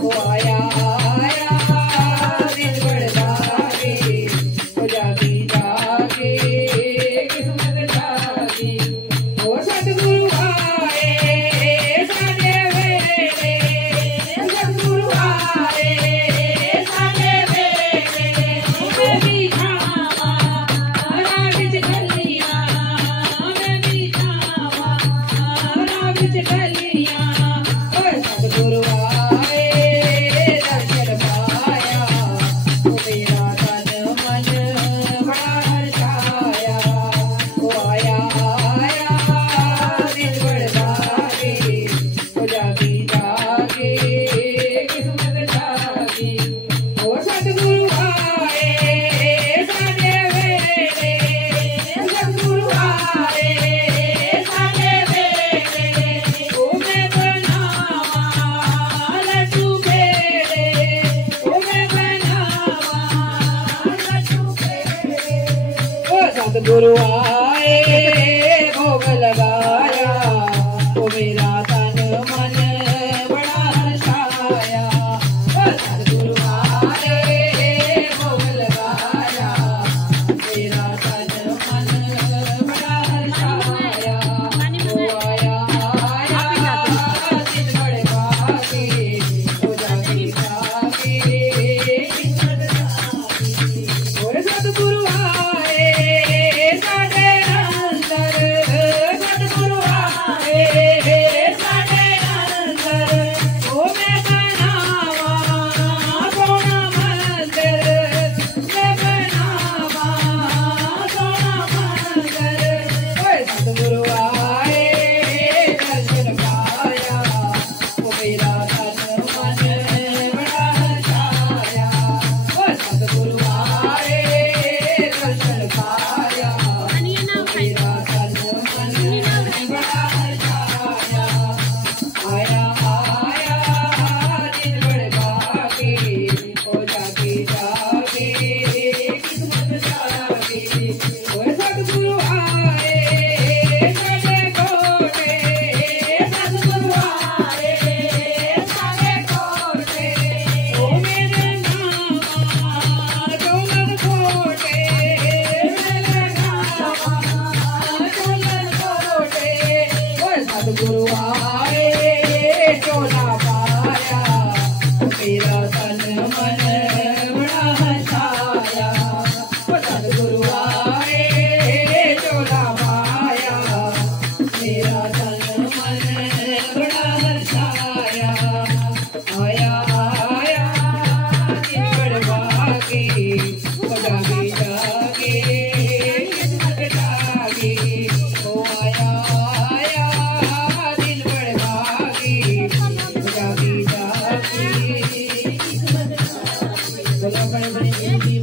वो आया आया दिल बड़ जागे, वो जागी जागे किस्मत जागी। वो सतगुरु आए साडे वेले, सतगुरु आए साडे वेले। मैं भी जावा राह विच गलियां, मैं भी जावा राह विच गलियां। ओए सतगुरु सतगुरु आए भोग लगाया, वो मेरा तन मन बड़ा हर्षाया। सतगुरु आए भोग लगाया, मेरा तन मन बड़ा हर्षाया। वो आया आया दिन बड़े भागे, वो जागी जागे किस्मत जागी। और सतगुरु सतगुरु आए चोला पाया, मेरा तन मन बड़ा हर्षाया। सतगुरु आए चोला पाया, मेरा तन मन बड़ा हर्षाया। आया आया दिन बड़ भागे, वो जागे जागे किस्मत जागी। वो आया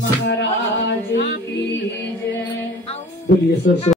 महाराज की जय। बोलिए सर।